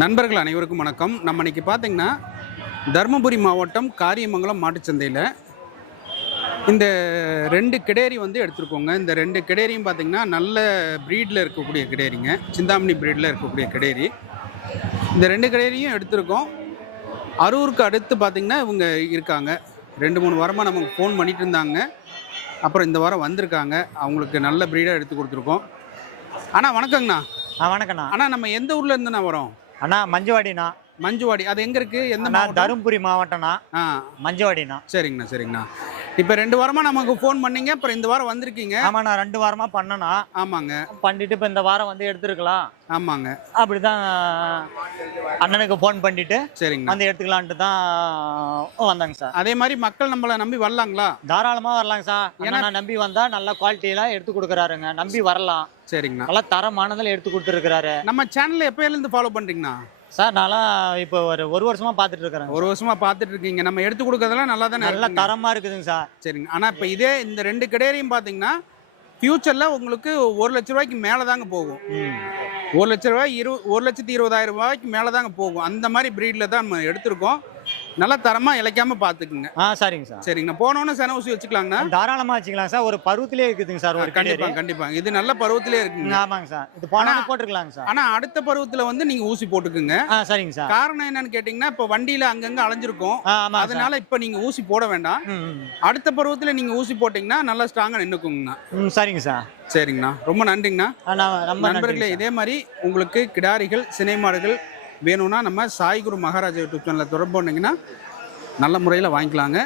நண்பர்கள் அனைவருக்கும் வணக்கம். நம்ம இன்னைக்கு பார்த்தீங்கன்னா தருமபுரி மாவட்டம் காரியமங்கலம் மாட்டுச்சந்தையில் இந்த 2 கிடேரி எடுத்திருக்கோங்க. இந்த 2 கிடேரியும் பார்த்தீங்கன்னா நல்ல ப்ரீடில் இருக்கக்கூடிய கிடேரிங்க, சிந்தாமணி ப்ரீடில் இருக்கக்கூடிய கிடேரி. இந்த 2 கிடேரியும் எடுத்திருக்கோம். அரூருக்கு அடுத்து பார்த்தீங்கன்னா இவங்க இருக்காங்க. 2-3 வாரமாக நமக்கு ஃபோன் பண்ணிட்டு இருந்தாங்க. அப்புறம் இந்த வாரம் வந்திருக்காங்க. அவங்களுக்கு நல்ல ப்ரீடாக எடுத்து கொடுத்துருக்கோம். அண்ணா வணக்கங்கண்ணா. வணக்கண்ணா. அண்ணா நம்ம எந்த ஊர்ல இருந்துண்ணா வரோம்? அண்ணா மஞ்சவாடிண்ணா. மஞ்சுவாடி. அது எங்க இருக்கு? எந்த அண்ணா தருமபுரி மாவட்டம்ண்ணா. மஞ்சவாடிண்ணா. சரிங்கண்ணா சரிங்கண்ணா. இப்போ 2 வாரமா நமக்கு ஃபோன் பண்ணீங்க, அப்புறம் இந்த வாரம் வந்திருக்கீங்க. ஆமாண்ணா, 2 வாரமா பண்ணனா. ஆமாங்க. பண்ணிட்டு இப்போ இந்த வாரம் எடுத்துருக்கலாம். ஆமாங்க. அப்படிதான் அண்ணனுக்கு ஃபோன் பண்ணிட்டு சரிங்க எடுத்துக்கலான்ட்டு தான் வந்தாங்க சார். அதே மாதிரி மக்கள் நம்மளை நம்பி வரலாங்களா? தாராளமாக வரலாங்க சார். ஏன்னா நம்பி வந்தா நல்ல குவாலிட்டியெல்லாம் எடுத்து கொடுக்குறாருங்க. நம்பி வரலாம். சரிங்கண்ணா. நல்லா தரமானதில் எடுத்து கொடுத்துருக்குறாரு. நம்ம சேனல்ல எப்பயிலேருந்து ஃபாலோ பண்றீங்கண்ணா? சார் நான்லாம் இப்போ ஒரு வருஷமா பார்த்துட்டு இருக்கிறேன். 1 வருஷமா பார்த்துட்டு இருக்கீங்க. நம்ம எடுத்து கொடுக்கறதெல்லாம் நல்லா தானே? நல்ல தரமா இருக்குதுங்க சார். சரிங்க. ஆனால் இப்போ இந்த 2 கிடேரியும் பார்த்தீங்கன்னா ஃபியூச்சரில் உங்களுக்கு 1 லட்ச ரூபாய்க்கு மேலே தாங்க போகும். 1 லட்ச ரூபாய் 1,20,000 ரூபாய்க்கு மேலே தாங்க போகும். அந்த மாதிரி ப்ரீடில் தான் நம்ம எடுத்திருக்கோம். நல்லா தரமாக இழைக்காம பார்த்துக்குங்க. சரிங்க சார். சரிங்கண்ணா. போனோன்னு சென ஊசி வச்சுக்கலாங்கண்ணா? தாராளமாக வச்சுக்கலாம் சார். ஒரு பருவத்திலே இருக்குதுங்க சார். ஒரு கண்டிப்பாக கண்டிப்பாக. இது நல்ல பருவத்திலே இருக்குங்க. ஆமாங்க சார். இது போனால் போட்டுக்கலாங்க சார். ஆனால் அடுத்த பருவத்தில் நீங்கள் ஊசி போட்டுக்குங்க. சரிங்க சார். காரணம் என்னன்னு கேட்டிங்கன்னா, இப்போ வண்டியில் அங்கங்கே அலைஞ்சிருக்கும். அதனால இப்போ நீங்கள் ஊசி போட வேண்டாம். அடுத்த பருவத்தில் நீங்கள் ஊசி போட்டிங்கன்னா நல்லா ஸ்ட்ராங்காக நின்றுக்குங்கண்ணா. சரிங்க சார். சரிங்கண்ணா. ரொம்ப நன்றிங்கண்ணா. நண்பர்களே, இதே மாதிரி உங்களுக்கு கிடாரிகள் சினை மாடுகள் வேணும்னா நம்ம சாய்குரு மகாராஜா யூடியூப் சேனலில் தொடர்பு பண்ணிங்கன்னா நல்ல முறையில் வாங்கிக்கலாங்க.